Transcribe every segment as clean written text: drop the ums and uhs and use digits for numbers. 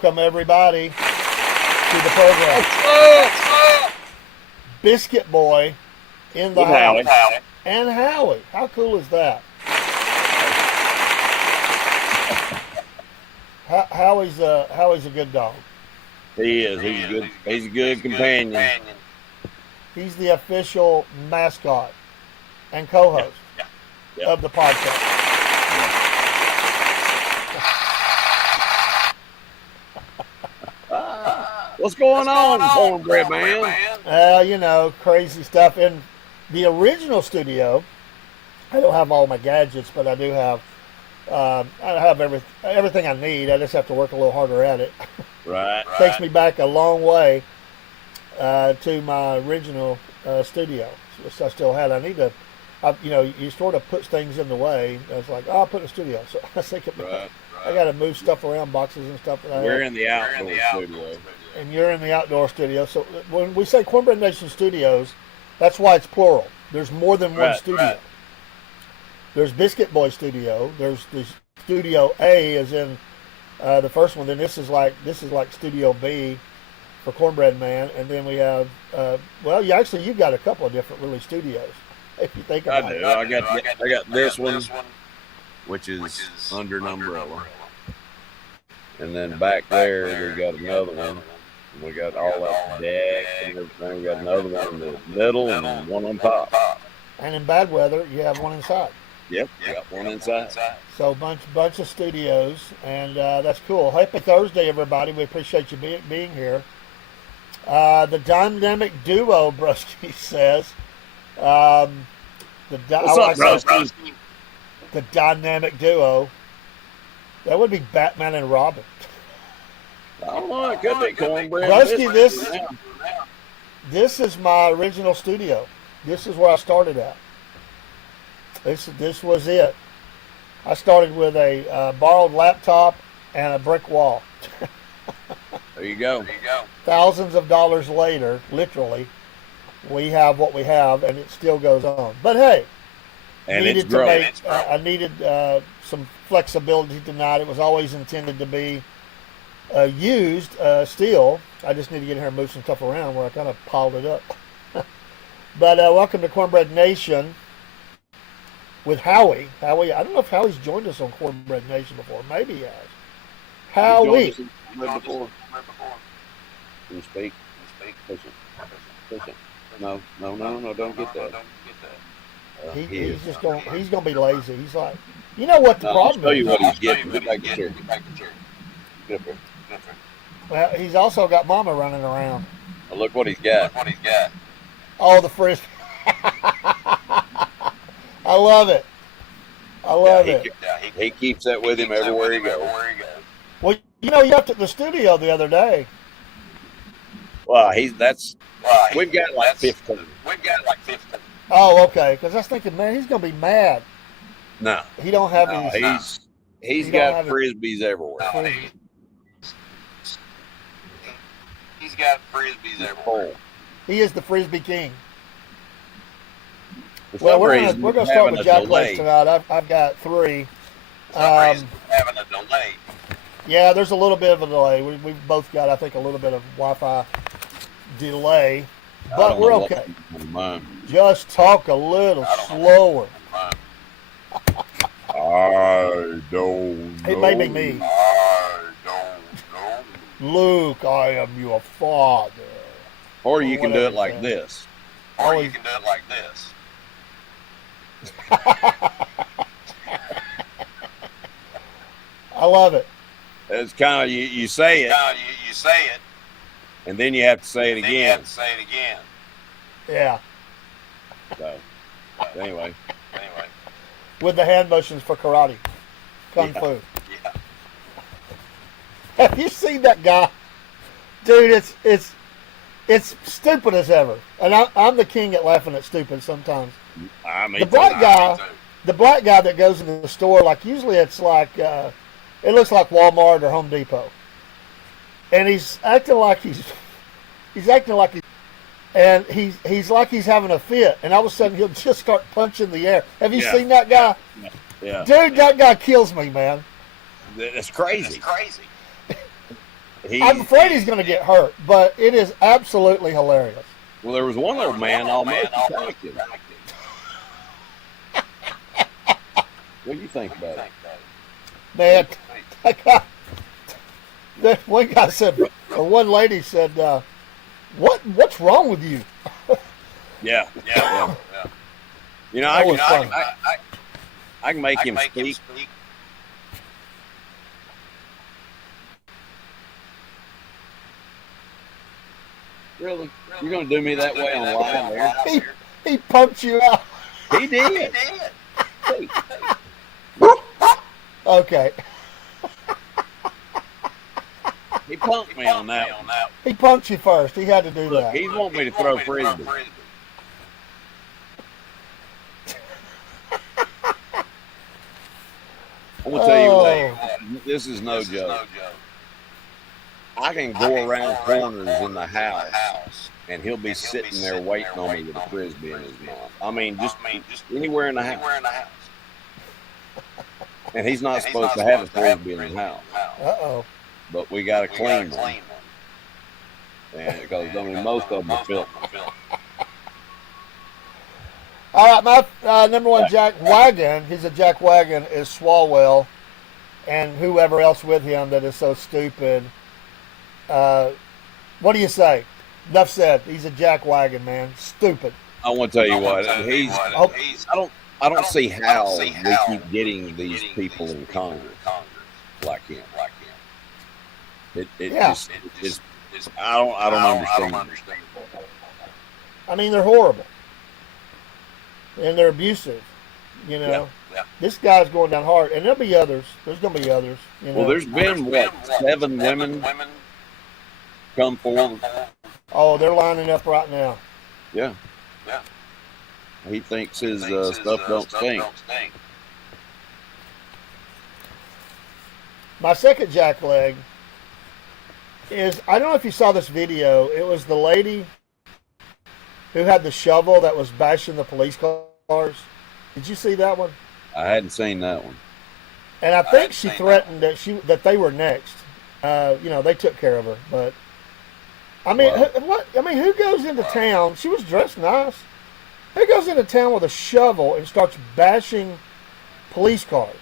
Welcome everybody to the program. Biscuit Boy in the house. Howie. And Howie. How cool is that? Howie's a good dog. He is. He's a good companion. He's the official mascot and co-host Yep. of the podcast. What's going on, Cornbread man? Crazy stuff. In the original studio, I don't have all my gadgets, but I do have. I have everything I need. I just have to work a little harder at it. Right. Takes me back a long way to my original studio, which I still had. I need to, you sort of put things in the way. It's like, I'll put in a studio. So I think I got to move stuff around, boxes and stuff. We're in the outdoor studio. And you're in the outdoor studio. So when we say Cornbread Nation Studios, that's why it's plural. There's more than one studio. Right. There's Biscuit Boy Studio. There's the Studio A, as in the first one. Then this is like Studio B for Cornbread Man, and then we have you've got a couple of different really studios. If you think about it, I got this one, which is under an umbrella, and then back there we got another one. We got all that deck and everything. We got another one in the middle and one on top. And in bad weather, you have one inside. Yep, we got one inside. So bunch of studios, and that's cool. Happy Thursday, everybody. We appreciate you being here. The dynamic duo, Brusky says. What's up, Brusky? The dynamic duo. That would be Batman and Robin. I don't know. It could be Cornbread. Brusky, this is my original studio. This is where I started at. This was it. I started with a borrowed laptop and a brick wall. There you go. Thousands of dollars later, literally, we have what we have, and it still goes on. But hey, and it's growing. I needed some flexibility tonight. It was always intended to be used still. I just need to get in here and move some stuff around where I kind of piled it up. But welcome to Cornbread Nation with Howie. Howie, I don't know if Howie's joined us on Cornbread Nation before. Maybe he has. Howie. Before. Can you speak? Push it. No, don't get that. He's gonna be lazy. He's like, you know what the problem is? I'll tell you what he's getting. Get back here. Get up here. Well, he's also got Mama running around. Well, look what he's got. Oh, the frisbee. I love it. He keeps that with him everywhere he goes. Well, you up at the studio the other day. Well, we've got like 15. Oh, okay. Because I was thinking, man, he's gonna be mad. No, he don't have any. He's got frisbees everywhere. He's got frisbees everywhere. He is the frisbee king. Well, we're gonna start with Jack Lace tonight. I've got 3. Having a delay. Yeah, there's a little bit of a delay. We've both got, I think, a little bit of Wi-Fi delay, but we're okay. Just talk a little slower. I don't know. It may be me. I don't know. Luke, I am your father. Or you can do it like this. I love it. It's kind of you say it. You say it. And then you have to say it again. Yeah. So, anyway. With the hand motions for karate. Kung Fu. Yeah. Have you seen that guy? Dude, it's stupid as ever. And I'm the king at laughing at stupid sometimes. The black guy that goes into the store, like usually it's like, it looks like Walmart or Home Depot. And he's acting like he's like he's having a fit, and all of a sudden he'll just start punching the air. Have you seen that guy? Yeah. Dude, that guy kills me, man. That's crazy. I'm afraid he's going to get hurt, but it is absolutely hilarious. Well, there was one old man almost attacked him. What do you think about it? Man, one guy said, or one lady said, what's wrong with you? Yeah. You know, I can make him speak. Really? You're going to do me that way on live there? He pumped you out. He did. Okay. He punked me on that one. He punked you first. He had to do Look, that. he's wanting me to throw frisbee. I'm going to tell you what, this is no joke. I can go around corners in the house, and he'll be sitting there waiting on me with a frisbee in his mouth. I mean, just anywhere in the house. And he's not supposed to have a frisbee in his house. Uh-oh. But we got to clean them. And because, I mean, most of them are filthy. All right, my number one Jack Wagon, he's a Jack Wagon, is Swalwell, and whoever else with him that is so stupid. What do you say? Enough said. He's a Jack Wagon, man. Stupid. I want to tell you what. I don't see how we keep getting these people in Congress like him. I don't understand. I mean, they're horrible. And they're abusive. You know? Yeah. This guy's going down hard. And there'll be others. There's going to be others. You know? Well, there's been, 7 women come forward? Oh, they're lining up right now. Yeah. He thinks his stuff don't stink. My second jackleg is, I don't know if you saw this video. It was the lady who had the shovel that was bashing the police cars. Did you see that one? I hadn't seen that one. And I think she threatened that they were next. They took care of her. But I mean, Wow. who goes into town? She was dressed nice. Who goes into town with a shovel and starts bashing police cars?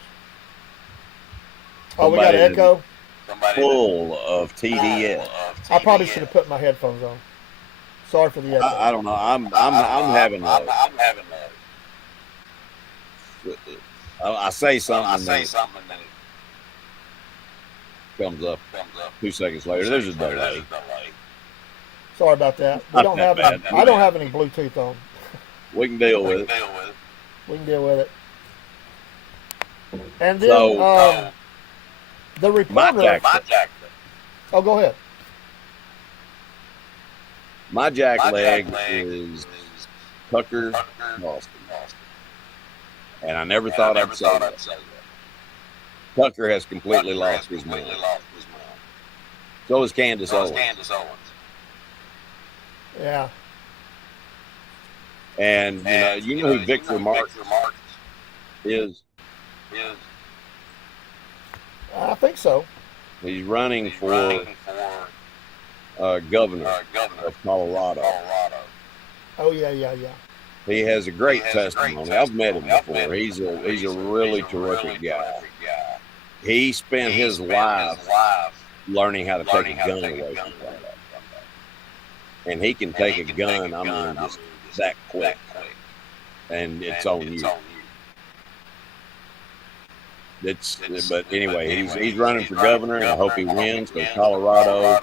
Oh, we got an echo. Full of TDS. I probably should have put my headphones on. Sorry for the echo. I don't know. I'm having I say something and then it comes up 2 seconds later. There's a delay. Sorry about that. Not that bad. I don't have any Bluetooth on. We can deal with it. We can deal with it. And then the reporter. Oh, go ahead. My jack leg is Tucker Austin. And I never thought I'd say that. Tucker has completely lost his mind. So is Candace Owens. Yeah. And you know who Victor Marks is? I think so. He's running for governor of Colorado. Oh yeah. He has a great testimony. I've met him before. He's a really terrific guy. He spent his life learning how to take a gun away from somebody. And he can take a gun, I mean, just that quick. And it's on you. But anyway, he's running for governor, and I hope he wins for Colorado.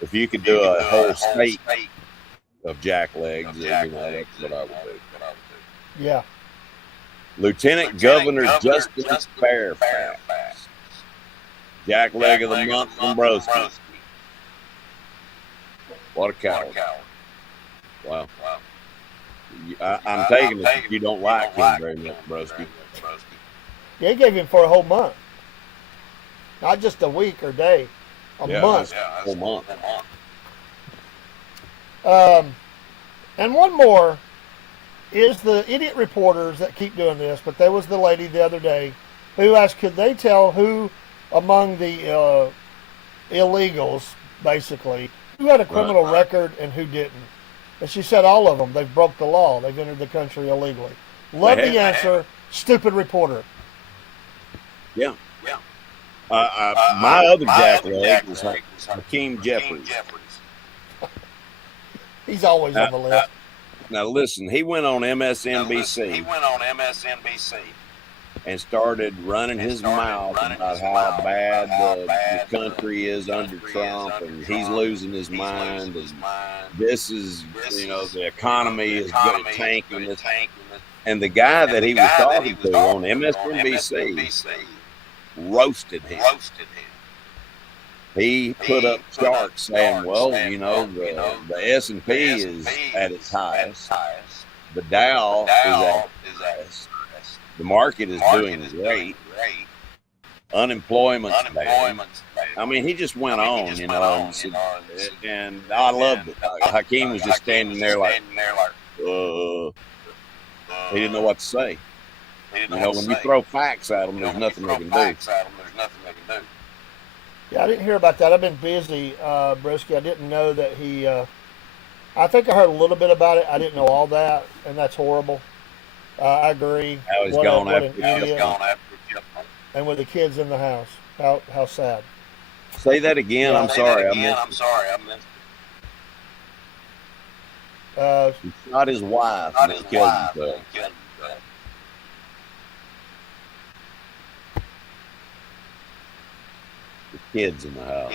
If you could do a whole state of jacklegs, that's what I would do. Yeah. Lieutenant Governor Justin Fairfax, jackleg of the month from Broski. What a coward! Wow. I'm taking it if you don't like him very much, Broski. Yeah, he gave him for a whole month, not just a week or day, a month. A whole month. And one more is the idiot reporters that keep doing this. But there was the lady the other day who asked, could they tell who among the illegals, basically, who had a criminal record and who didn't. And she said all of them. They've broke the law. They've entered the country illegally. Love the answer. Stupid reporter. Yeah. My other jackleg was Hakeem Jeffries. He's always on the list. Now listen, he went on MSNBC. And started running his mouth about how bad the country is under Trump, and he's losing his mind, and this is, the economy is tanking. And the guy that he was talking to on MSNBC roasted him. He put up charts saying, well, the S&P is at its highest, the Dow is at its highest. The market is doing great. Unemployment's bad. I mean, he just went on, and I loved it. Hakeem was just standing there like, he didn't know what to say. When you throw facts at him, there's nothing they can do. Yeah, I didn't hear about that. I've been busy, Brisky. I didn't know that he. I think I heard a little bit about it. I didn't know all that, and that's horrible. I agree. How he's gone after and with the kids in the house. How sad. Say that again. I'm sorry. I missed it. He shot his wife and then killed himself. The kids in the house.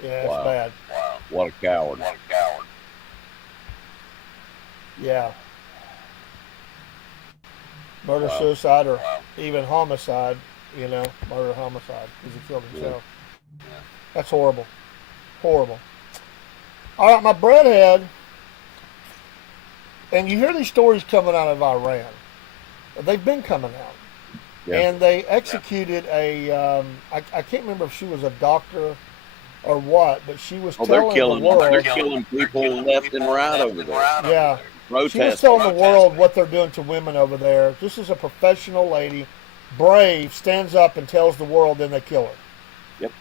Yeah, it's bad. Wow. What a coward. Yeah. Murder, suicide, or even homicide, murder, homicide, because he killed himself. Yeah. That's horrible. Horrible. All right, my breadhead, and you hear these stories coming out of Iran. They've been coming out. Yeah. And they executed I can't remember if she was a doctor or what, but she was telling the world. They're killing people left and right over there. Yeah. She was telling the world what they're doing to women over there. This is a professional lady, brave, stands up and tells the world, then they kill her. Yep.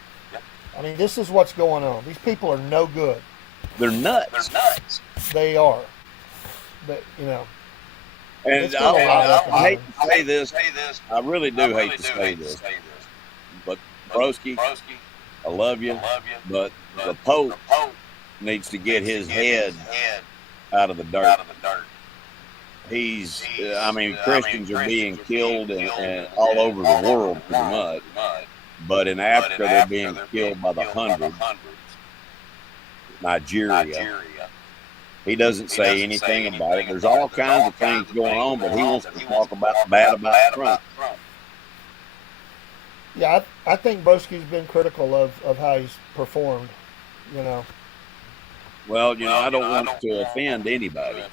I mean, this is what's going on. These people are no good. They're nuts. They are. But, And I hate to say this. I really do hate to say this. But, Broski, I love you. But the Pope needs to get his head out of the dirt. Christians are being killed and all over the world pretty much. But in Africa, they're being killed by the hundreds. Nigeria. He doesn't say anything about it. There's all kinds of things going on, but he wants to talk bad about Trump. Yeah, I think Broski's been critical of how he's performed, Well, I don't want to offend anybody.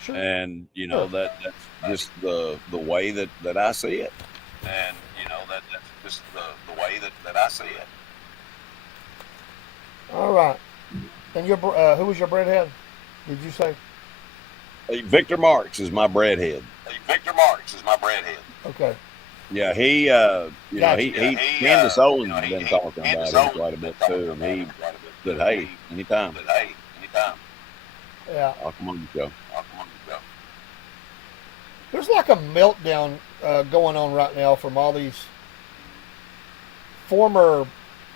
Sure. And, that's just the way that I see it. And, that's just the way that I see it. All right. And who was your breadhead? Did you say? Victor Marx is my breadhead. Okay. Yeah, he Candace Owens has been talking about him quite a bit too, and he said, "Hey, anytime." Yeah. I'll come on the show. There's like a meltdown going on right now from all these former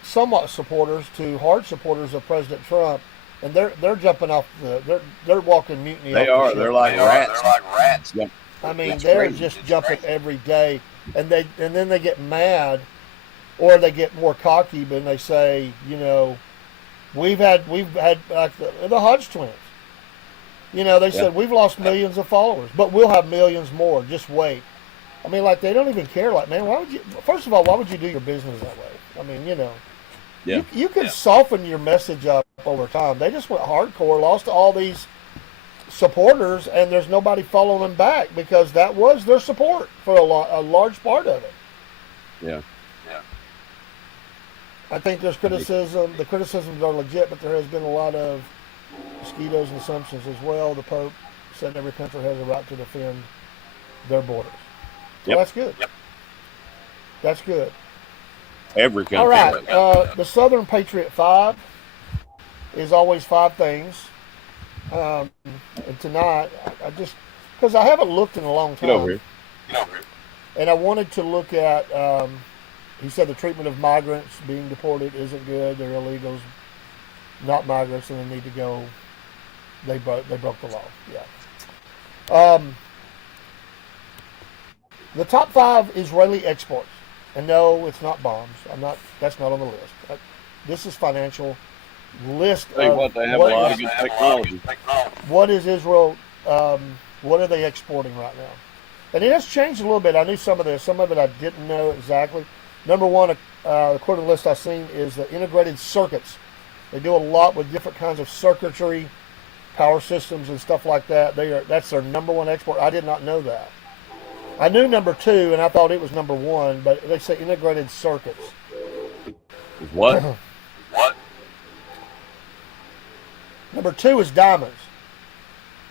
somewhat supporters to hard supporters of President Trump, and they're jumping off they're walking mutiny. They are. They're like rats. I mean, they're just jumping every day, and then they get mad, or they get more cocky, but they say, we've had like the Hodge twins. They said we've lost millions of followers, but we'll have millions more. Just wait. I mean, like, they don't even care. Like, man, first of all, why would you do your business that way? I mean, Yeah. You can soften your message up over time. They just went hardcore, lost all these supporters, and there's nobody following them back because that was their support for a large part of it. Yeah. I think there's criticism. The criticisms are legit, but there has been a lot of mosquitoes and assumptions as well. The Pope said every country has a right to defend their borders. So that's good. That's good. Every country. All right. The Southern Patriot 5 is always 5 things. And tonight, I just, because I haven't looked in a long Get over time, here. You know, Rick, and I wanted to look at, he said the treatment of migrants being deported isn't good. They're illegals, not migrants, and they need to go. They broke the law. Yeah. The top 5 Israeli exports, and no, it's not bombs. I'm not. That's not on the list. This is financial list Tell you of what, they have a lot of they good have a lot of technology. good technology. what is Israel. What are they exporting right now? And it has changed a little bit. I knew some of this. Some of it I didn't know exactly. Number one, according to the list I've seen, is the integrated circuits. They do a lot with different kinds of circuitry, power systems, and stuff like that. That's their number one export. I did not know that. I knew number 2, and I thought it was number 1, but they say integrated circuits. What? What? Number 2 is diamonds.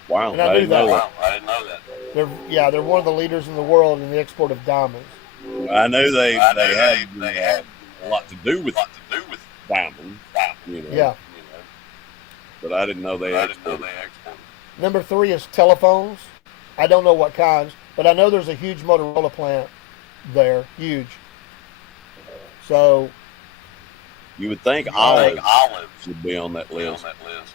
Wow, And I I knew didn't know that. that. Wow, I didn't know that. They're one of the leaders in the world in the export of diamonds. I knew they I know had they had a lot to do a with lot to do with diamonds, you know. Yeah. you know. But I didn't know they I didn't know exported. they exported. Number 3 is telephones. I don't know what kinds, but I know there's a huge Motorola plant there, huge. So You would think Olive olives would be on that on list. that list.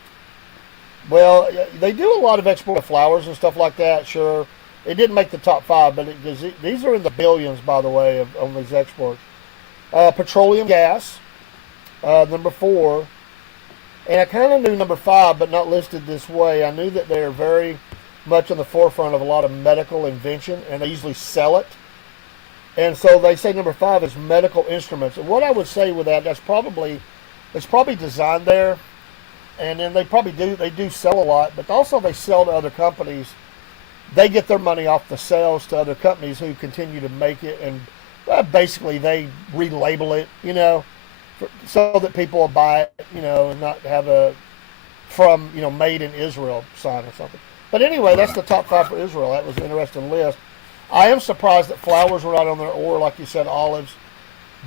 well, they do a lot of export of flowers and stuff like that. Sure, it didn't make the top 5, but these are in the billions, by the way, on these exports. Petroleum gas, number 4, and I kind of knew number 5, but not listed this way. I knew that they're very much on the forefront of a lot of medical invention, and they usually sell it. And so they say number 5 is medical instruments. And what I would say with that, it's probably designed there, and then they do sell a lot, but also they sell to other companies. They get their money off the sales to other companies who continue to make it, and basically they relabel it, so that people will buy it, and not have a made in Israel sign or something. But anyway, that's the top 5 for Israel. That was an interesting list. I am surprised that flowers were not on there, or like you said, olives.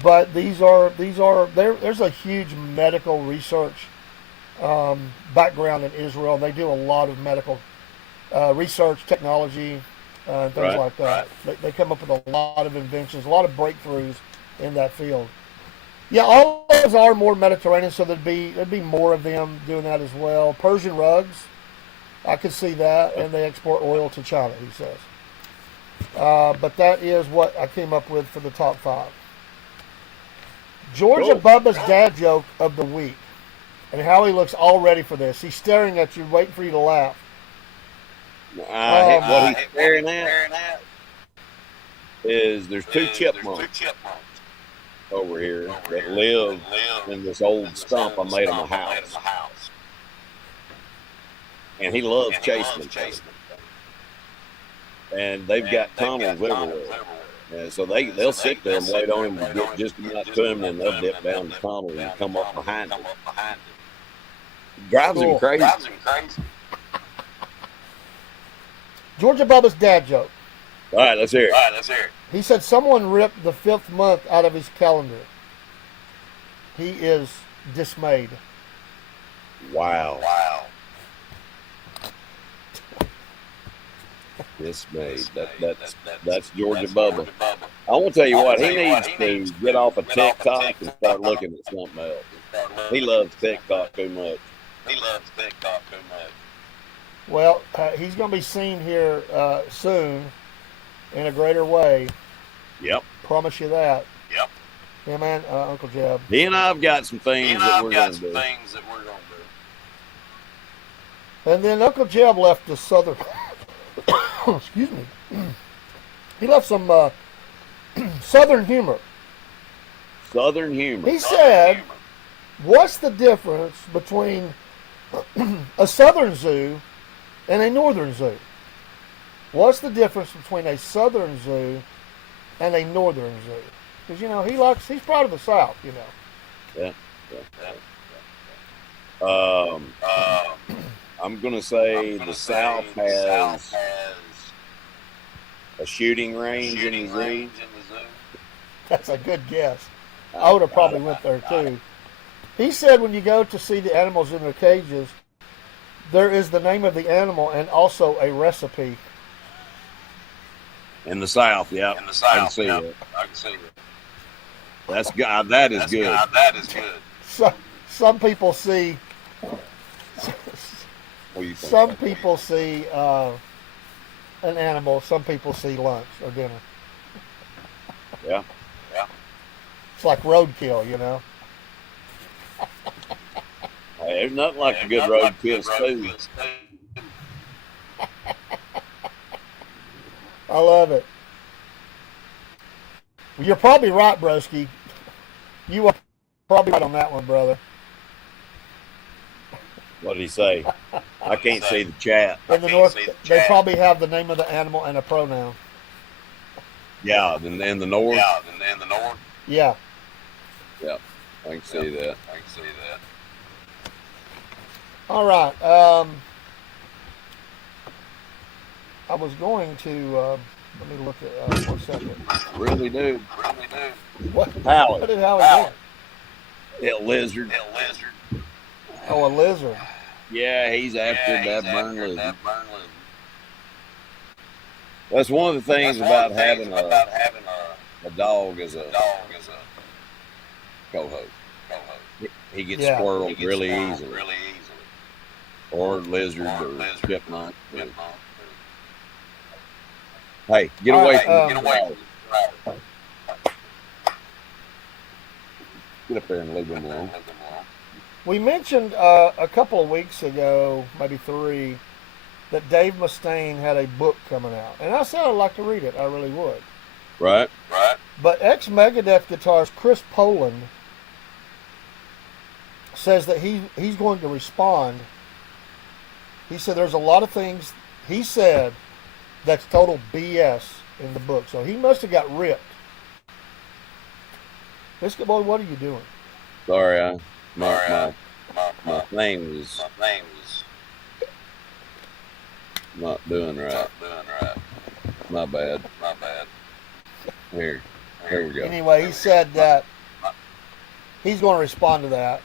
But there's a huge medical research background in Israel. They do a lot of medical research, technology, and things Right. like that. They come up with a lot of inventions, a lot of breakthroughs in that field. Yeah, olives are more Mediterranean, so there'd be more of them doing that as well. Persian rugs, I could see that, and they export oil to China, he says. But that is what I came up with for the top 5. Georgia Cool. Bubba's dad joke of the week, and how he looks all ready for this. He's staring at you, waiting for you to laugh. What he's staring at is there's 2 chipmunks over here that live in this old stump I made him a house. And he loves chasing them. And they've got tunnels everywhere. And so they'll sit there and wait on him to get just about to him, and they'll dip down the tunnel and come up behind him. Drives him Cool. crazy. Georgia Bubba's dad joke. All right, let's hear it. He said someone ripped the 5th month out of his calendar. He is dismayed. Wow. Dismayed. That's Georgia Bubba. I want to tell you what, he needs to get off of TikTok and start looking at something else. He loves TikTok too much. Well, he's going to be seen here soon in a greater way. Yep. Promise you that. Yeah, man, Uncle Jeb. He and I've got some things that we're going to do. And then Uncle Jeb left the southern. Excuse me. He left some southern humor. Southern humor. He said, "What's the difference between a southern zoo and a northern zoo? What's the difference between a southern zoo and a northern zoo?" Because he's proud of the South. Yeah. I'm going to say the South has a shooting range in the zoo. That's a good guess. Oda probably went there too. He said when you go to see the animals in their cages, there is the name of the animal and also a recipe. In the South, yeah. In the South, I can see it. I can see it. That's God. That is good. God, that is good. So, some people see. What do you think? Some people see an animal. Some people see lunch or dinner. Yeah. It's like roadkill, you know. Hey, there's nothing like a good road kiss too. I love it. You're probably right, broski. You are probably right on that one, brother. What did he say? I can't see the chat. In the north, they probably have the name of the animal and a pronoun. Yeah, in the north. Yeah, in the north. Yeah. Yeah, I can see that. I can see that. All right. I was going to let me look at 1 second. Really do. What? Howie. What did Howie do? That lizard. Oh, a lizard. Yeah, he's after that burn lizard. That's one of the things about having a dog as a co-host. He gets squirreled really easily. Or lizard or chipmunk. Hey, get away from Get away. Get up there and leave him alone. We mentioned a couple of weeks ago, maybe 3, that Dave Mustaine had a book coming out. And I said I'd like to read it. I really would. Right. But ex-Megadeth guitarist Chris Poland says that he's going to respond. He said there's a lot of things he said that's total BS in the book. So he must have got ripped. Biscuit Boy, what are you doing? Sorry, my thing was not doing right. My bad. Here we go. Anyway, he said that he's going to respond to that.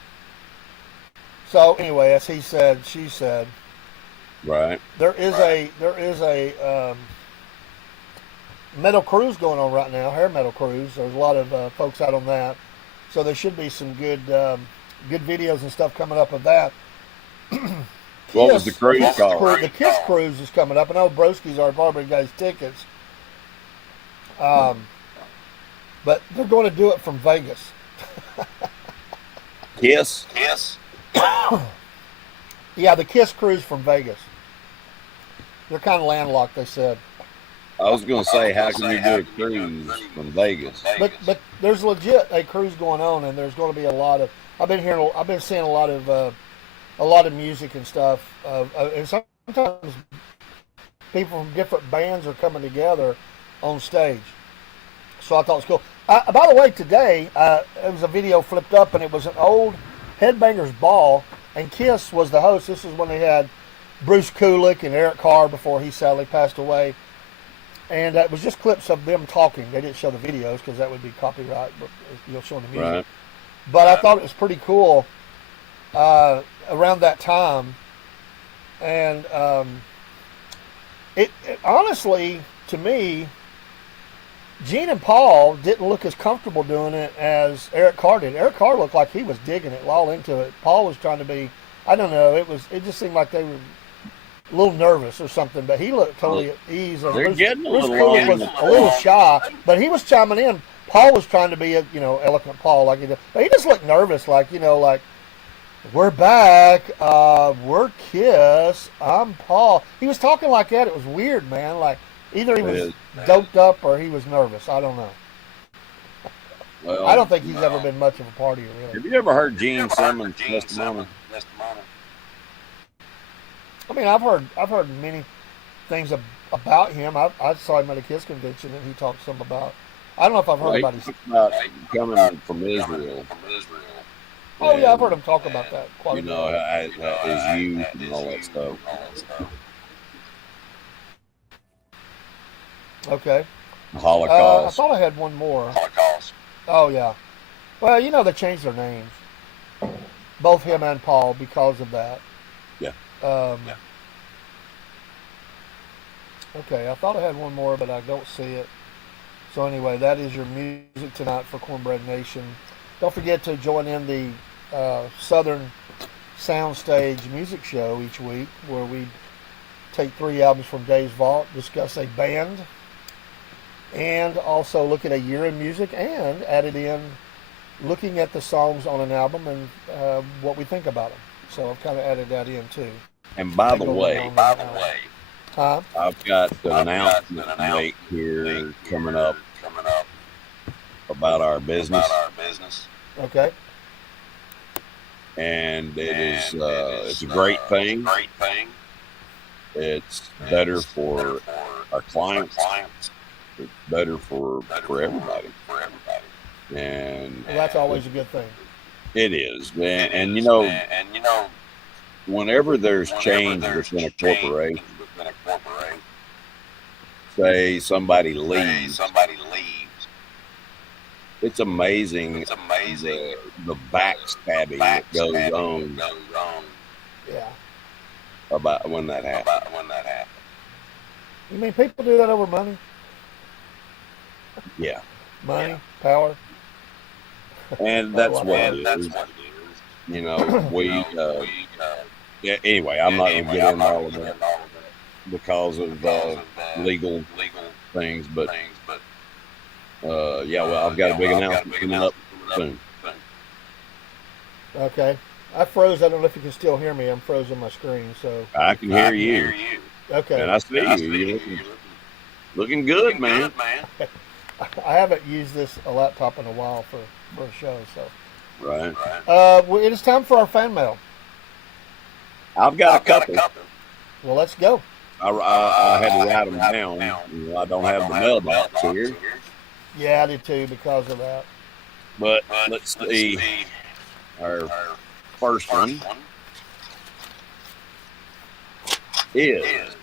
So anyway, as he said, she said, Right. there is a metal cruise going on right now, hair metal cruise. There's a lot of folks out on that, so there should be some good videos and stuff coming up of that. What was the cruise called? The Kiss cruise is coming up. I know Broski's already probably got his tickets, but they're going to do it from Vegas. Kiss. Yeah, the Kiss cruise from Vegas. They're kind of landlocked, they said. I was going to say, how can you do a cruise from Vegas? But there's legit a cruise going on, and there's going to be a lot of. I've been seeing a lot of music and stuff, and sometimes people from different bands are coming together on stage. So I thought it was cool. By the way, today it was a video flipped up, and it was an old Headbangers Ball, and Kiss was the host. This is when they had Bruce Kulick and Eric Carr before he sadly passed away. And it was just clips of them talking. They didn't show the videos because that would be copyright, but you'll show the music. Right. But I thought it was pretty cool around that time. And it honestly, to me, Gene and Paul didn't look as comfortable doing it as Eric Carr did. Eric Carr looked like he was digging it, all into it. Paul was trying to be, I don't know, it just seemed like they were a little nervous or something, but he looked totally at ease. They're getting a Bruce little Kulick was a little shy, but he was chiming in. Paul was trying to be a, eloquent Paul like he did. But he just looked nervous, like, we're back, we're Kiss, I'm Paul. He was talking like that. It was weird, man. Like, either he was doped up or he was nervous. I don't know. Well, I don't think he's ever been much of a partier, really. Have you ever heard Gene Simmons' testimony? I mean, I've heard many things about him. I saw him at a Kiss convention, and he talked some about. I don't know if I've heard about his. About coming from Israel. Oh yeah, I've heard him talk about that quite a bit. His youth and all that stuff. Okay. The Holocaust. I thought I had one more. Oh yeah. Well, they changed their names, both him and Paul, because of that. Yeah. Yeah. Okay, I thought I had one more, but I don't see it. So anyway, that is your music tonight for Cornbread Nation. Don't forget to join in the Southern Soundstage music show each week, where we take 3 albums from Dave's vault, discuss a band, and also look at a year in music, and add it in looking at the songs on an album and what we think about them. So I've kind of added that in too. And by the way, huh? I've got an announcement to make here coming up about our business. Okay. And it's a great thing. It's better for our clients. It's better for everybody. And well, that's always a good thing. It is, man. And whenever there's change within a corporation, say somebody leaves, it's amazing the backstabbing that goes on. Yeah. About when that happens. You mean people do that over money? Yeah. Money, power. And that's what it is. Yeah, anyway, I'm not going to get into all of that because of legal things, but well, I've got a big announcement coming up soon. Okay. I froze. I don't know if you can still hear me. I'm frozen my screen, so. I can hear you. Okay. And I see you. You're looking good, man. I haven't used a laptop in a while for a show, so. Right. Well, it is time for our fan mail. I've got a couple. Well, let's go. I had to write them down. I don't have the mailbox here. Yeah, I did too because of that. But let's see. Our first one is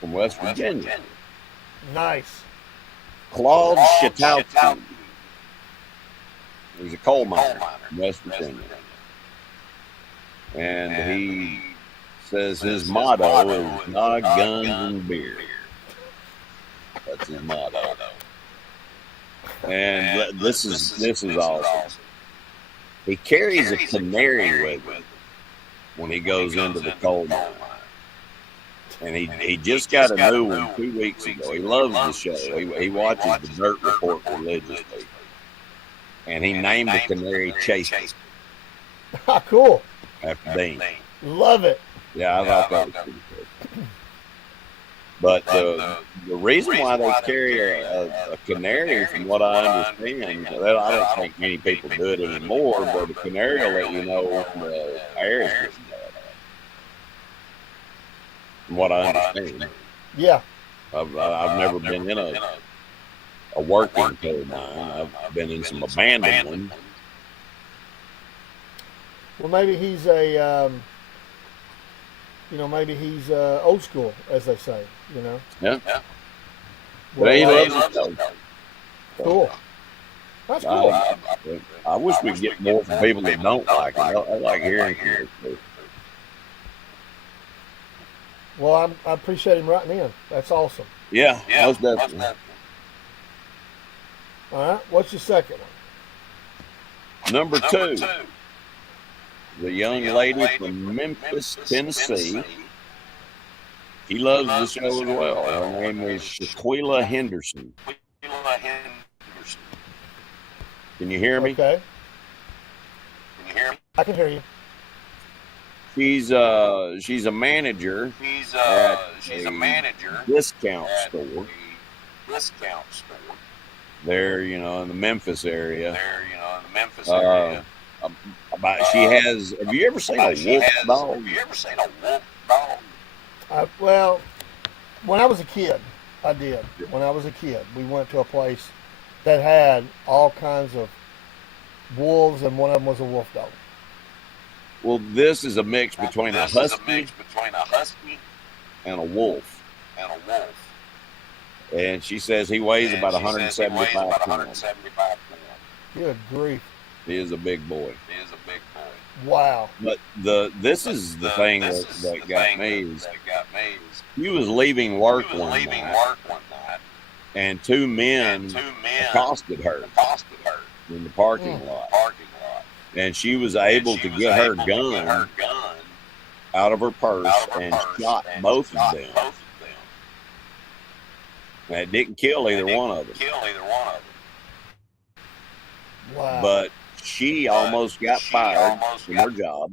from West Virginia. Nice. Claude Shatowski. He's a coal miner in West Virginia. And he says his motto is not guns and beer. That's his motto. And this is awesome. He carries a canary with him when he goes into the coal mine. And he just got a new one 2 weeks ago. He loves the show. He watches the Dirt Report religiously. And he named the canary Chase. Cool. After Dean. Love it. Yeah, I thought that was pretty cool. But the reason why they carry a canary, from what I understand, I don't think many people do it anymore, but a canary will let you know when the air is getting bad. From what I understand. Yeah. I've never been in a working coal mine. I've been in some abandoned ones. Well, maybe he's maybe he's old school, as they say, Yeah. Well, But he loves it. Cool. That's cool. I wish we'd get more from people that don't like it. I like hearing from those people. Well, I appreciate him writing in. That's awesome. Yeah, most definitely. All right. What's your second one? Number two. The young lady from Memphis, Tennessee. He loves the show as well. Her name is Shaquila Henderson. Can you hear me? Okay. I can hear you. She's a manager. She's a manager. Discount store. There, in the Memphis area. She has. Have you ever seen a wolf dog? Well, when I was a kid, I did. When I was a kid, we went to a place that had all kinds of wolves, and one of them was a wolf dog. Well, this is a mix between a husky and a wolf. And she says he weighs about 175 pounds. Good grief! He is a big boy. He is a big boy. Wow. But this is the thing that got me is he was leaving work one night, and two men accosted her in the parking lot, and she was able to get her gun out of her purse and shot both of them. That didn't kill either one of them. Wow. But she almost got fired from her job.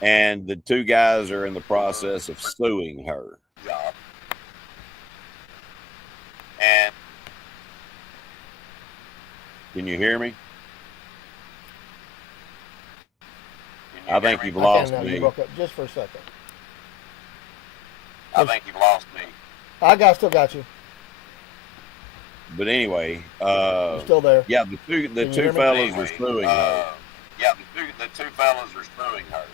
And the two guys are in the process of suing her. And Can you hear me? I think you've I lost can't know. You me. broke up just for a second. I think you've lost me. Still got you. But anyway, You're still there. yeah, the two fellas are suing her. Yeah, the two fellas are suing her.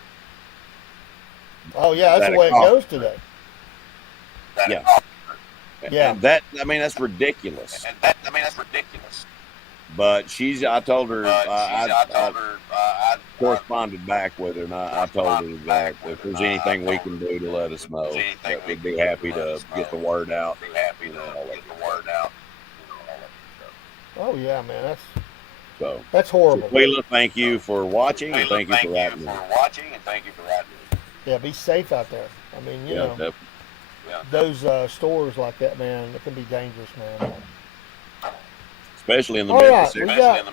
Oh yeah, that's That the way it goes today. Yeah. Yeah. And that's ridiculous. And that's ridiculous. But I told her, I corresponded back with her, and I told her that if there's anything we can do to let us know, that we'd be happy to get the word out. Oh yeah, man, So, that's horrible. Wheeler, thank you for watching, and thank you for writing. Yeah, be safe out there. I mean, you know, Definitely. those stores like that, man, it can be dangerous, man. Especially in the All Memphis right, area.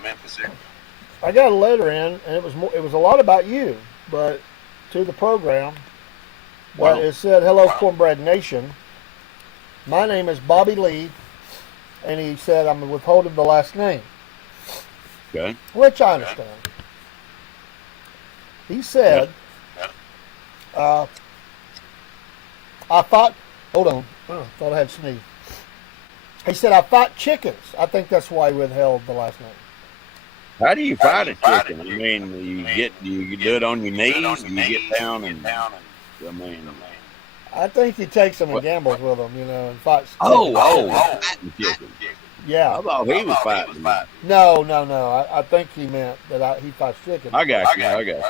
I got a letter in, and it was a lot about you, but to the program. But Wow. it said, "Hello, Cornbread Nation. My name is Bobby Lee," and he said, "I'm withholding the last name," Okay. which I understand. He said, "I thought, hold on, thought I had sneezed." He said, "I fought chickens." I think that's why he withheld the last name. How do you fight a chicken? I mean, you do it on your knees, you get down and I mean. I think he takes them and gambles with them, you know, and fights. Fighting chicken. Yeah. I thought he was fighting. No. I think he meant that he fights chickens. I got you. Okay.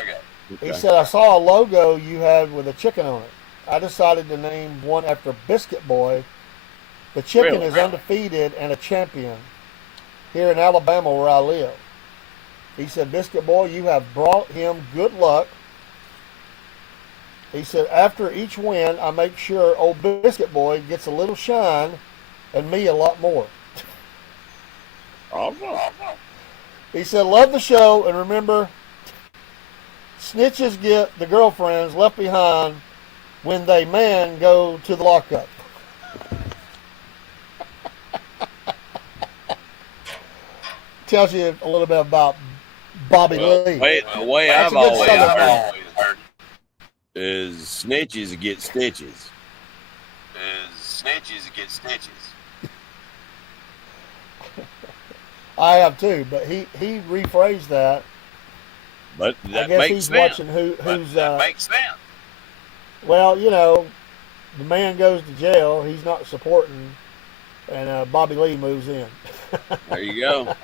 He said, "I saw a logo you had with a chicken on it. I decided to name one after Biscuit Boy. The chicken Really? is undefeated and a champion here in Alabama where I live." He said, "Biscuit Boy, you have brought him good luck." He said, "After each win, I make sure old Biscuit Boy gets a little shine and me a lot more." Awesome. He said, "Love the show, and remember, snitches get the girlfriends left behind when they go to the lockup." Tells you a little bit about Bobby Lee. The way That's I've a good always Southern heard is snitches get stitches. I have too, but he rephrased that. But I that guess makes he's sense. watching who's. Makes sense. Well, you know, the man goes to jail. He's not supporting, and Bobby Lee moves in. There you go.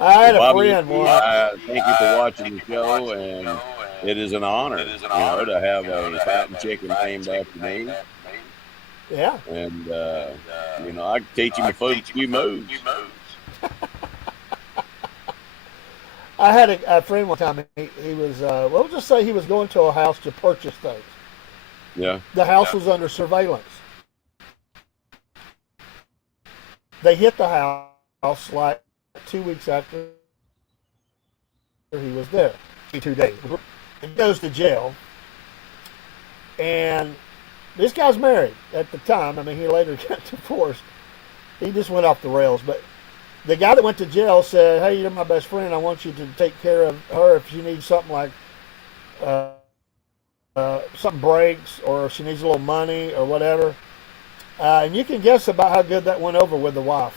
I had a Bobby, friend once. thank you for watching the show, and it is an honor, to have a fighting chicken named after me. Yeah. And I can teach him a few moves. I had a friend one time. He was, we'll just say he was going to a house to purchase things. Yeah. The house was under surveillance. They hit the house like 2 weeks after he was there. 2 days. He goes to jail. And this guy's married at the time. I mean, he later got divorced. He just went off the rails. But the guy that went to jail said, "Hey, you're my best friend. I want you to take care of her if she needs something like something breaks or if she needs a little money or whatever." And you can guess about how good that went over with the wife.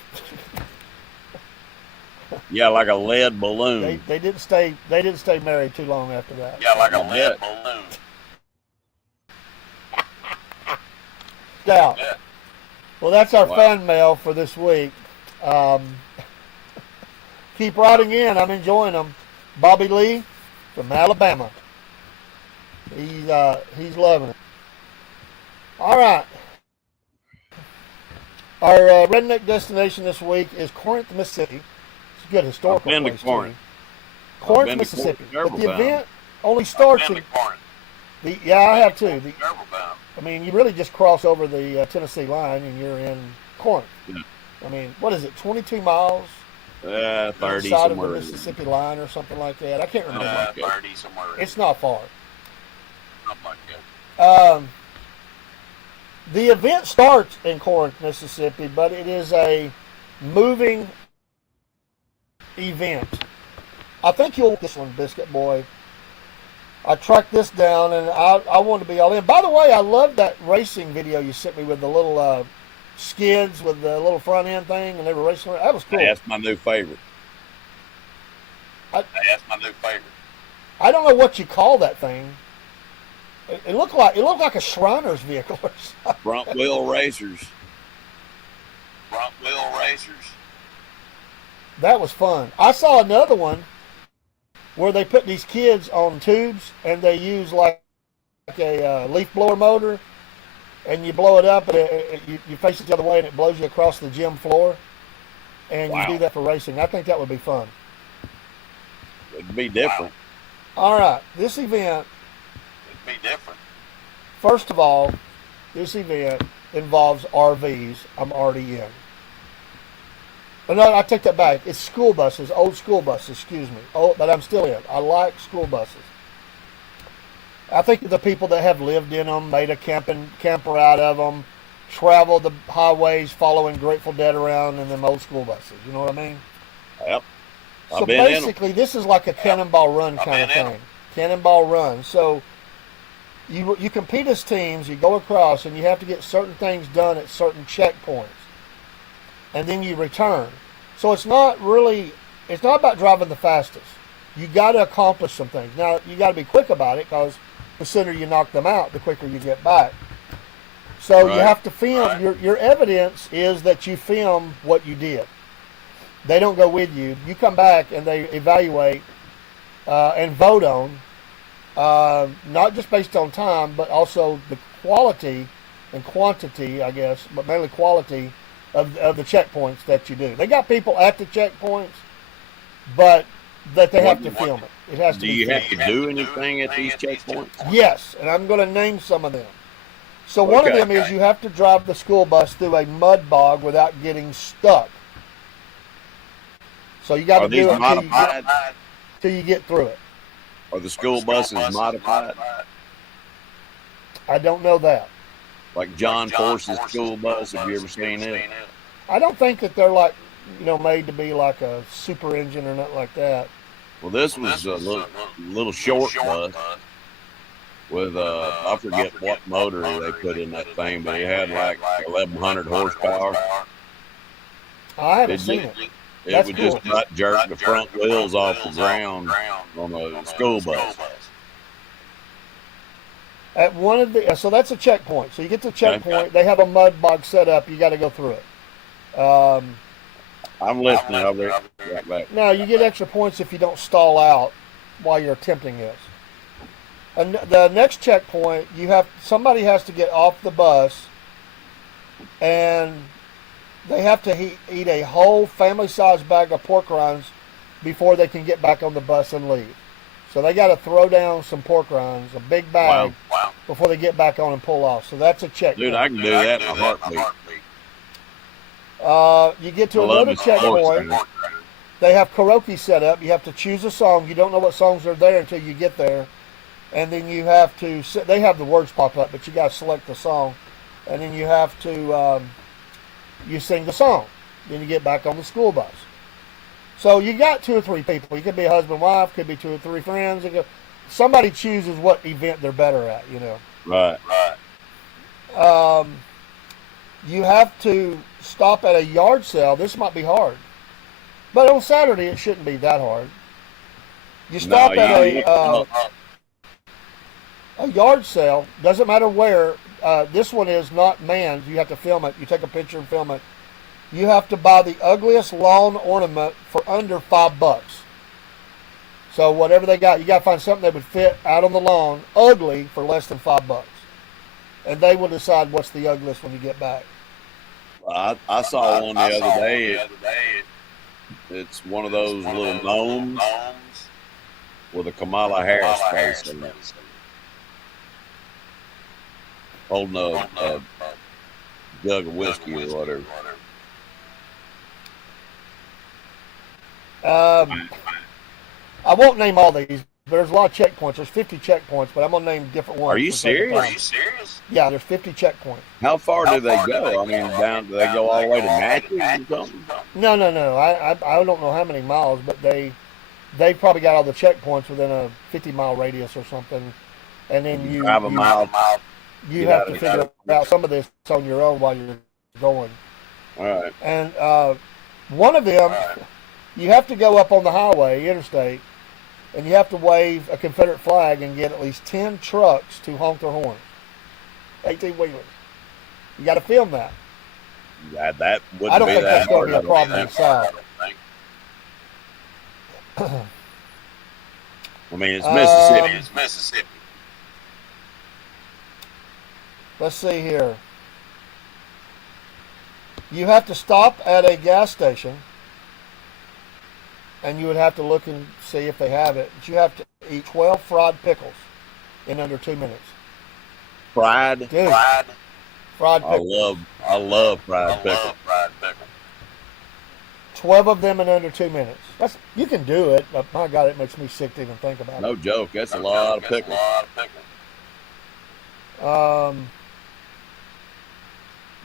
Yeah, like a lead balloon. They didn't stay married too long after that. Yeah, like a lead balloon. Now, Well, that's our Wow. fan mail for this week. Keep writing in. I'm enjoying them. Bobby Lee from Alabama. He's loving it. All right. Our redneck destination this week is Corinth, Mississippi. It's a good historical I've been place to Corinth. too. Corinth, been to Mississippi. Corinth But the several event only starts in. Yeah, I have too. I mean, you really just cross over the Tennessee line and you're in Corinth. Yeah. I mean, what is it? 22 miles 30 inside of the somewhere. Mississippi line or something like that. I can't remember. 30 somewhere. It's not far. Something like that. The event starts in Corinth, Mississippi, but it is a moving event. I think you'll like this one, Biscuit Boy. I tracked this down, and I wanted to be all in. By the way, I love that racing video you sent me with the little skids with the little front end thing, and they were racing around. That was cool. Hey, that's my new favorite. That's my new favorite. I don't know what you call that thing. It looked like a Shriner's vehicle or something. Front wheel racers. Front wheel racers. That was fun. I saw another one where they put these kids on tubes and they use like a leaf blower motor, and you blow it up and you face it the other way and it blows you across the gym floor, and Wow. you do that for racing. I think that would be fun. It'd be different. All right, this event, It'd be different. first of all, this event involves RVs. I'm already in. Oh, no, I take that back. It's school buses, old school buses, excuse me. Oh, but I'm still in. I like school buses. I think the people that have lived in them, made a camper out of them, traveled the highways following Grateful Dead around in them old school buses. You know what I mean? Yep. So I've been in 'em. basically, this is like a cannonball run kind of been in thing. Cannonball run. So you compete as teams. You go across, and you have to get certain things done at certain checkpoints, and then you return. So it's not about driving the fastest. You got to accomplish some things. Now you got to be quick about it, because the sooner you knock them out, the quicker you get back. So you Right. have to film. Your evidence is that you film what you did. They don't go with you. You come back and they evaluate and vote on, not just based on time, but also the quality and quantity, I guess, but mainly quality of the checkpoints that you do. They got people at the checkpoints, but that they have to film it. It has to Do be you filmed. have to do anything at these checkpoints? Yes, and I'm going to name some of them. So one of Okay. them is you have to drive the school bus through a mud bog without getting stuck. So you got to Are these do it modified? till you get through it. Are the school buses modified? I don't know that. Like John Force's school bus? Have you ever seen it? I don't think that they're like, made to be like a super engine or nothing like that. Well, this was a little short bus with I forget what motor they put in that thing, but it had like 1,100 horsepower. I haven't It seen just- it. It That's would cool. just not jerk the front wheels off the ground on a school bus. At one of the so that's a checkpoint. So you get to the checkpoint, they have a mud bog set up. You got to go through it. I'm listening over there. Right back. Now you get extra points if you don't stall out while you're attempting this. And the next checkpoint, somebody has to get off the bus, and they have to eat a whole family-sized bag of pork rinds before they can get back on the bus and leave. So they got to throw down some pork rinds, a big bag, Wow. before they get back on and pull off. So that's a checkpoint. Dude, I can do that in a heartbeat. You get to I love another the sports checkpoint. center. They have karaoke set up. You have to choose a song. You don't know what songs are there until you get there. And then you have to, they have the words pop up, but you got to select the song. And then you have to, you sing the song. Then you get back on the school bus. So you got 2 or 3 people. You could be a husband, wife, could be 2 or 3 friends. Somebody chooses what event they're better at, Right. You have to stop at a yard sale. This might be hard. But on Saturday, it shouldn't be that hard. You stop at a yard sale, doesn't matter where, this one is not manned. You have to film it. You take a picture and film it. You have to buy the ugliest lawn ornament for under $5. So whatever they got, you got to find something that would fit out on the lawn, ugly, for less than $5. And they will decide what's the ugliest when you get back. I saw one the other day. It's one of those little gnomes with a Kamala Harris face in it, holding a jug of whiskey or whatever. I won't name all these. There's a lot of checkpoints. There's 50 checkpoints, but I'm gonna name different ones. Are you serious? Yeah, there's 50 checkpoints. How far do they go? I mean, do they go all the way to Natchez or something? No. I don't know how many miles, but they probably got all the checkpoints within a 50-mile radius or something. And then you drive a mile. You have to figure out some of this on your own while you're going. All right. And one of them, you have to go up on the highway, interstate, and you have to wave a Confederate flag and get at least 10 trucks to honk their horns. 18-wheelers. You got to film that. Yeah, that wouldn't I don't be think that that's going hard. to be a problem in the South. I mean, it's Mississippi. It's Mississippi. Let's see here. You have to stop at a gas station, and you would have to look and see if they have it. But you have to eat 12 fried pickles in under 2 minutes. Fried. Dude, fried pickles. I love fried pickles. 12 of them in under 2 minutes. You can do it, but my God, it makes me sick to even think about it. No joke. That's a lot of pickles.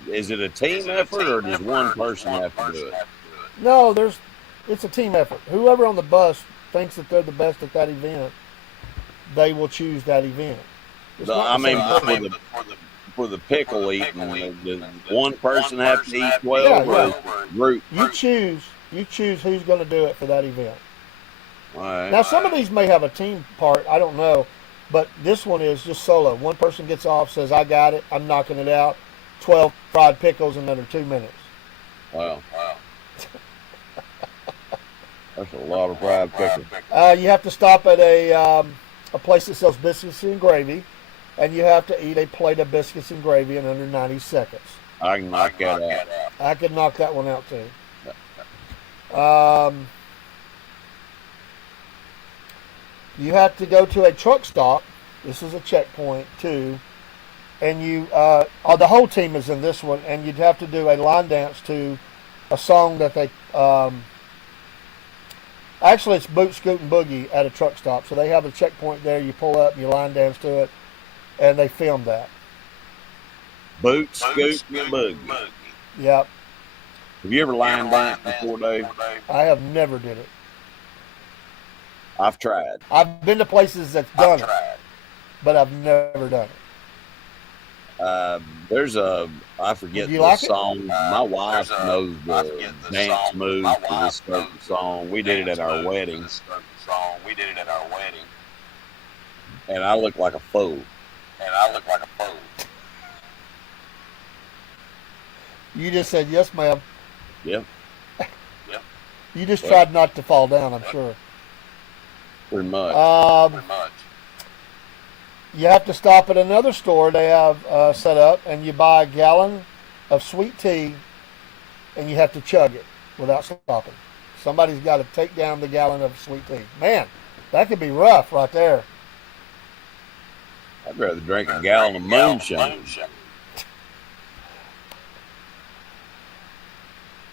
Is it a team effort, or does one person have to do it? No, it's a team effort. Whoever on the bus thinks that they're the best at that event, they will choose that event. For the pickle eating, does one person have to eat 12 or group? You choose who's going to do it for that event. All right. Now, some of these may have a team part. I don't know. But this one is just solo. One person gets off, says, I got it. I'm knocking it out. 12 fried pickles in under 2 minutes. Wow. That's a lot of fried pickles. You have to stop at a place that sells biscuits and gravy, and you have to eat a plate of biscuits and gravy in under 90 seconds. I can knock that out. I could knock that one out, too. You have to go to a truck stop. This is a checkpoint, too. And the whole team is in this one, and you'd have to do a line dance to a song that they, actually it's Boot, Scoot, and Boogie at a truck stop. So they have a checkpoint there, you pull up, and you line dance to it, and they film that. Boot, Scoot, and Boogie. Yep. Have you ever line danced before, Dave? I have never did it. I've tried. I've been to places that's done it, but I've never done it. I forget the like song. My wife knows the dance moves to this certain song. We did it at our wedding. And I look like a fool. You just said, yes, ma'am. Yep. You just tried not to fall down, I'm sure. Pretty much. You have to stop at another store they have set up, and you buy a gallon of sweet tea, and you have to chug it without stopping. Somebody's got to take down the gallon of sweet tea. Man, that could be rough right there. I'd rather drink a gallon of moonshine.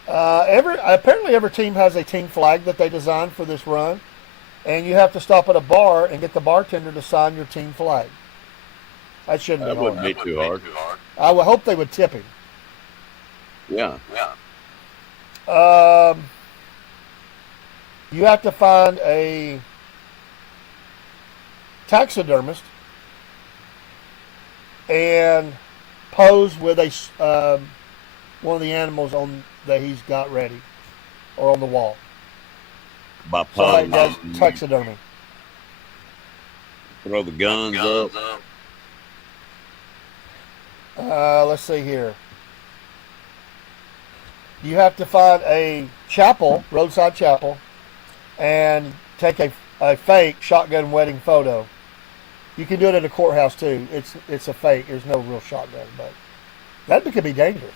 Apparently every team has a team flag that they designed for this run. And you have to stop at a bar and get the bartender to sign your team flag. That shouldn't be hard. That wouldn't be too hard. I would hope they would tip him. Yeah. You have to find a taxidermist and pose with one of the animals that he's got ready or on the wall. By Somebody pose. does taxidermy. Throw the guns up. Let's see here. You have to find a chapel, roadside chapel, and take a fake shotgun wedding photo. You can do it at a courthouse too. It's a fake. There's no real shotgun, but that could be dangerous.